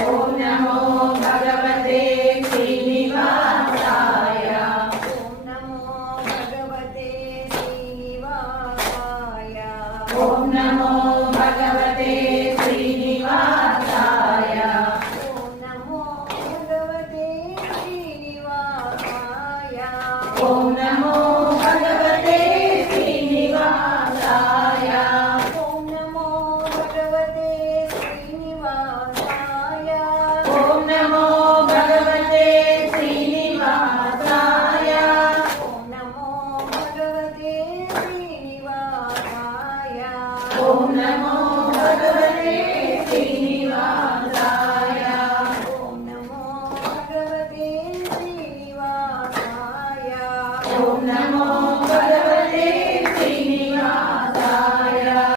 ॐ नमो भगवते श्रीनिवासाय। ॐ नमो भगवते श्रीनिवासाय। ॐ नमो भगवते श्रीनिवासाय। ॐ नमो भगवते श्रीनिवासाय। ॐ नमो भगवते श्रीनिवासाय। ॐ नमो भगवते श्रीनिवासाय। ॐ नमो भगवते श्रीनिवासाय। ॐ नमो भगवते श्रीनिवासाय। ॐ नमो भगवते श्रीनिवासाय।